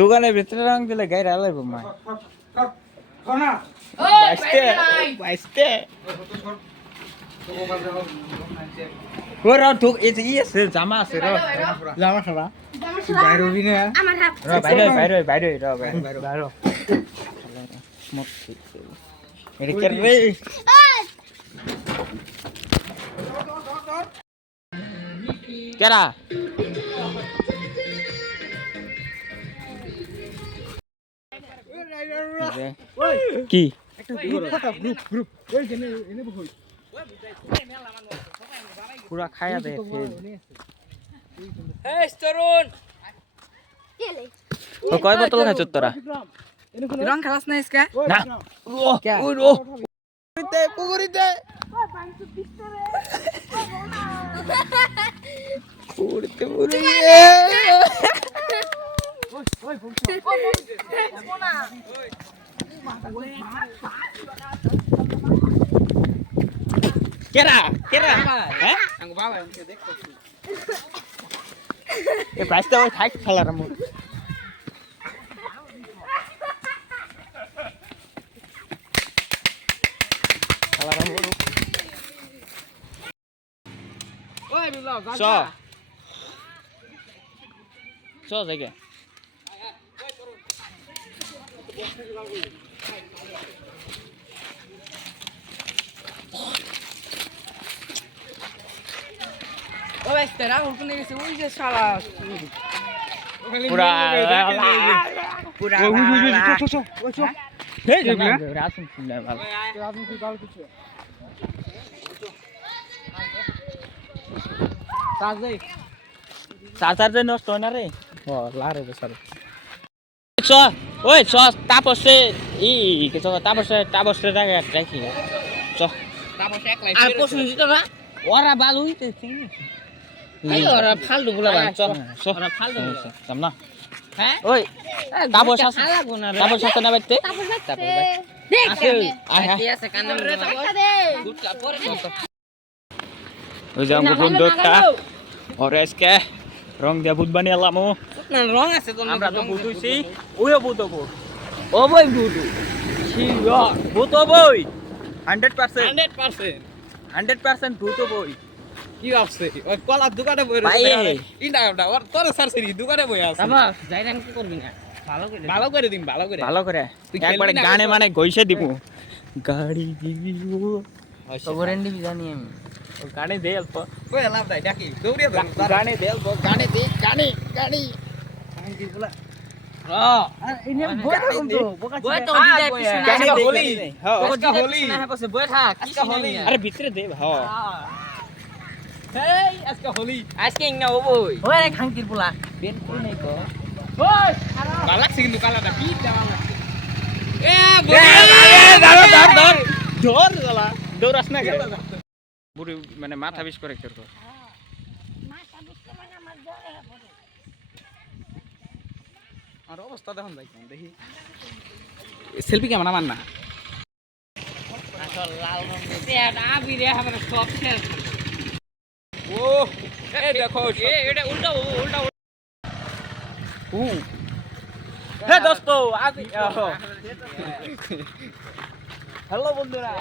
দোকানের ভিতরে রং দিলে গায়ে রালাই বোমা বাইসতে ওরা ঢুক এই যে আছে জামা আছে র জামা খাবা বাইরে হবি না আমার হাত র বাইরে র বাইরে স্মোক এটা কে রে কেরা কি পুরা খায়া দে কয় বোতল খাইছ তোরা রং খেলাস না ইসকা না পুকুরিতে কেরা হ্যাঁ আঙ্গু বাবা আমাকে দেখতো এই প্রাইসটা ওই থাক খেলার আমু খেলার আমু ওই বিল্লাহ যা চ জায়গা ও এস্তেরা হুকুনে গেছে ওই যে শালা পুরা হে যে রাসন শুনলে ভালো রাসন কি গাল কিছু চার্জার নষ্ট হয় না রে ও লারে বেচারা চ ওই চ তাপসে কিছু তাপসে রাখি চ তারপর এক লাইন আর প্রশ্ন দিত না ওরা বাল হইতেছে এই ওরা ফালতু গুলা চ ওরা ফালতু যাম না হ্যাঁ ওই তাপস আছে লাগো না রে তাপস আছে না বাইতে তারপর দেখ আয় আছে আছে কানে রে তারপর গুটলা পরে তো ওই যে আমরা বন্ধুটা ওরে আজকে রং দিয়া ভূত বানিয়েলাম না রং আছে তো আমরা তো ভূত হইছি ওইও ভূত হবো ও বই ভূত শিওর ভূত হবই 100% 100% ভূত হবই কি আছে ওই কলার দোকানে বই ভাই ইন্ডা ওর তোর সারসিরি দোকানে বই আছে বাবা যাই রাম কি করবি না ভালো করে দিন ভালো করে তুই একবারে গানে মানে গইছে দিব গাড়ি দিব তো ওরেন্ডি জানি আমি ও গানে দে অল্প কই লাভ নাই ডাকি দৌড়িয়ে ধর গানে দে অল্প গানে দে গানে কি বলা আর ইনে বই থাকুম তো বই তো দিদা পিছনে গানে হোলি হ্যাঁ আজকে হোলি না কইছে বই থাক আজকে হোলি আরে ভিতরে দে হ্যাঁ এই আজকে হোলি আজকে ইংনা হবই ওই খাঙ্কির পোলা বেন কই নাই কো ওই ভালো লাগছে কিন্তু কালাটা কি দেওয়া লাগছে এ ধর গলা দৌড়াস না কে বুড়ি মানে মাথা বিষ করে করব মাথা বিষ মানে আমার জ্বরে পড়ে আর অবস্থা দেখুন ভাই দেখি সেলফি কেমন আমার না আসল লাল রঙের পেট আবি রে আমার সব শেষ ও এই দেখো এটা উল্টা হে দোস্ত হ্যালো বন্ধুরা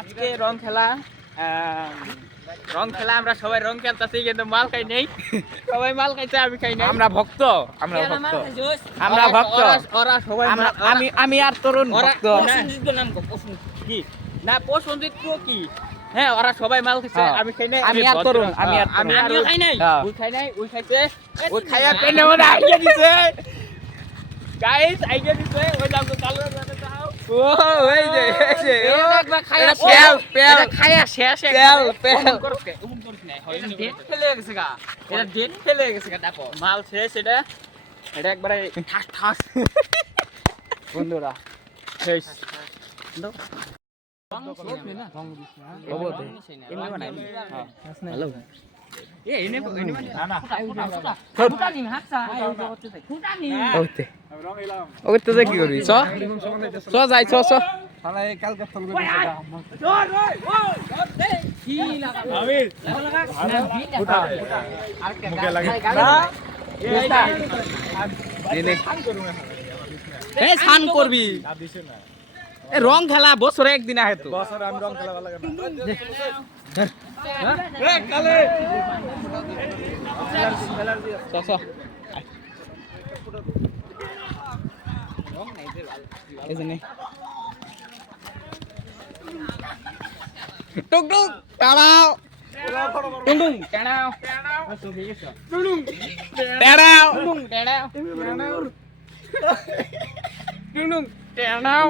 আজকে রং খেলা আমরা সবাই রং খেলতেছি কিন্তু মাল খাই নেই সবাই মাল খাইছে আমি খাই নাই আমরা ভক্ত ওরা সবাই আমি আর তরুণ ভক্ত কি না পছন্দিত কি হ্যাঁ ওরা সবাই মাল খাইছে আমি খাই নাই আমি আর তরুণ আমি খাই নাই ওই খাই নাই ওই খাইছে ওই খাইয়া পেনে পেনে ওরা আইয়া দিছে গাইস আইয়া দিছে ওই লাগো কালো জানে দাও ও এই যে একবার খায়া পেল খায়া শেষ পেল করতে না হয় ডেট ফেলে গেছে গা এটা ডেট ফেলে গেছে গা তারপর মাল শেষ এটা একবারে ঠাস বন্ধুরা শেষ হ্যালো এ এনে না না ফুটা নিম হাতসা ফুটা নিম ওতে ওতে তো কি করবি চ যাই চ শালা এই কালকে ফোন করে কি লাগা আমির লাগা ফুটা আর মুখে লাগে না এই স্নান করবি এ রং খেলা বছরে একদিন আহে তো টুক টুক টাড়াও টুং টুং টাড়াও টুং টুং টাড়াও টুং টাড়াও টুং টুং টাড়াও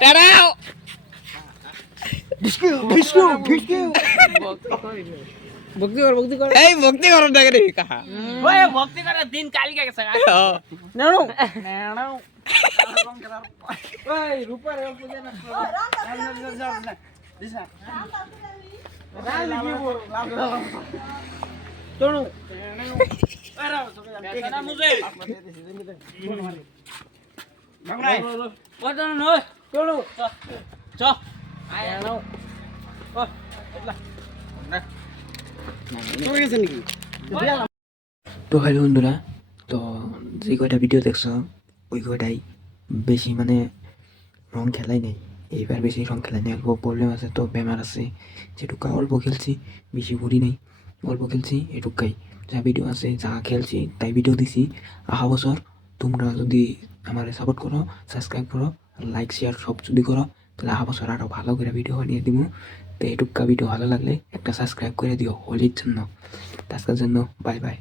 টাড়াও ভক্তি কর এই ভক্তি কর দেখে রে কাহা ওই ভক্তি করার দিন কালকে গেছে নাও নাও ওই রূপার পূজা না দিশা রাল লিখিবো তোনো আরে না মুজে ভাগনাই ওজন নয় তোনো চ আয় নাও ও এবলা না তুমি গেছ নাকি তো হ্যালো বন্ধুরা, তো যে কয়টা ভিডিও দেখছো ওই কয়টাই বেশি মানে রং খেলাই নেই। এইবার বেশি রং খেলাই নেই, অল্প প্রবলেম আছে, তো বেমার আছে, যেটুকা অল্প খেলছি, বেশি ঘুরি নেই, অল্প খেলছি, এটুকাই যা ভিডিও আছে যা খেলছি তাই ভিডিও দিছি। আহা বছর তোমরা যদি আমার সাপোর্ট করো, সাবস্ক্রাইব করো, লাইক শেয়ার সব যদি করো, তাহলে আহা বছর আরও ভালো করে ভিডিও বানিয়ে দিব। তো এটুকা ভিডিও ভালো লাগলে একটা সাবস্ক্রাইব করে দিও হোলির জন্য। আজকের জন্য বাই বাই।